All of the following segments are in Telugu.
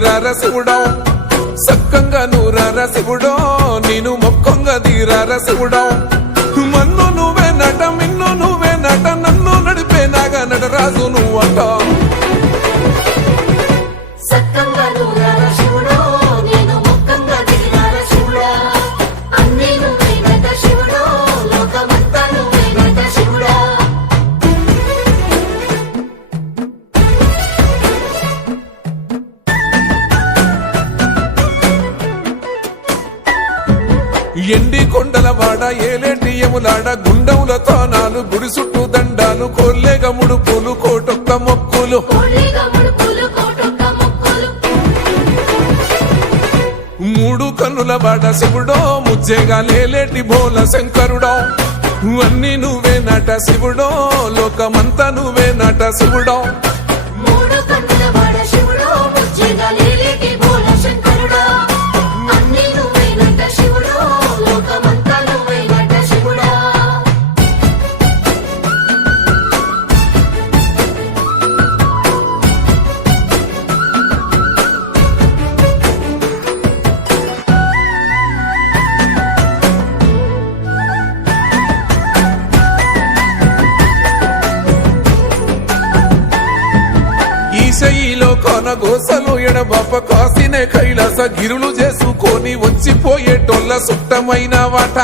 దీరార శివుడో సక్కంగా నూరార శివుడో నేను మొక్కంగా దీరార శివుడో మన్ను నువ్వే నట మిన్ను నువ్వే నట నన్ను నడిపే నాగా నటరాజు నువ్వట ఎండి కొండలవాడ ఏలేటి యములాడ గుండములతో నాలు గుడి చుట్టూ దండాలు కోల్లేగా ముడుపులు కోటొక్క మొక్కులు మూడు కన్నుల వాడ శివుడో ముజ్జేగా లేలేటి బోల శంకరుడో అన్ని నువ్వే నట శివుడో లోకమంతా నువ్వే నట శివుడో ఈశయిలో కొన గోసలు ఎడబాప కాసినే కైలాస గిరులు చేసుకొని వచ్చిపోయేటోళ్ళ సుట్టమైన వాట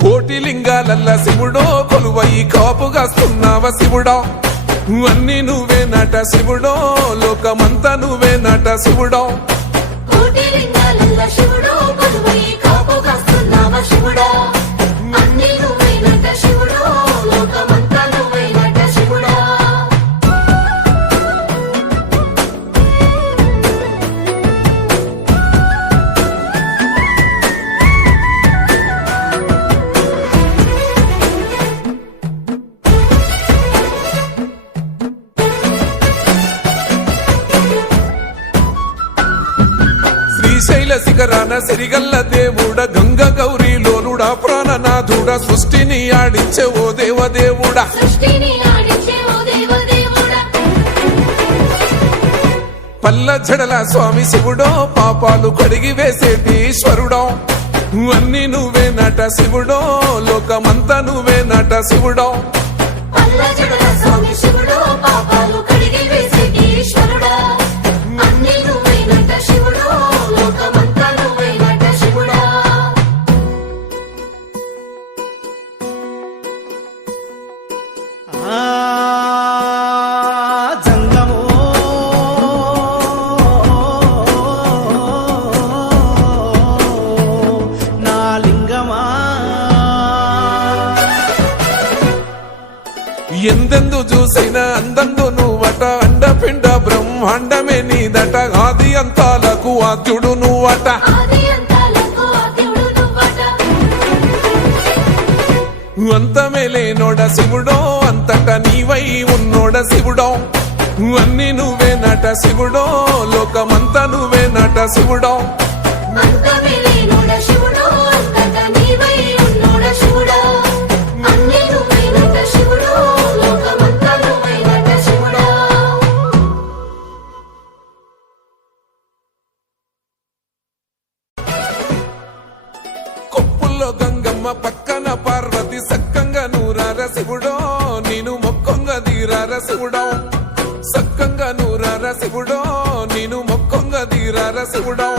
కోటి లింగాలల్ల శివుడో కొలువయి కాపుగాస్తున్నావ శివుడో అన్ని నువ్వే నట శివుడో లోకమంతా నువ్వే నట శివుడో శ్రీశైల శిఖరాన సిరిగల్ల దేవుడ గంగ గౌరీ లోలుడా ప్రాణనాథుడ సృష్టిని ఆడించే ఓ దేవదేవుడా పల్ల జడల స్వామి శివుడో పాపాలు కడిగి వేసేటి ఈశ్వరుడో అన్ని నువ్వే నట శివుడో లోకమంతా నువ్వే నట శివుడో ఎందెందు చూసైనా అందందు నువ్వట అండపిండ బ్రహ్మాండమే నీదట ఆది అంతాలకు ఆద్యుడు నువ్వట అంతమే లేనోడ శివుడో అంతట నీవై ఉన్నోడ శివుడో అన్ని నువ్వే నట శివుడో లోకమంతా నువ్వే నట శివుడో గంగమ్మ పక్కన పార్వతి సక్కంగా నూరార శివుడో నేను మొక్కంగా దీరార శివుడో సక్కంగా నూరార శివుడో నేను మొక్కంగా దీరార శివుడో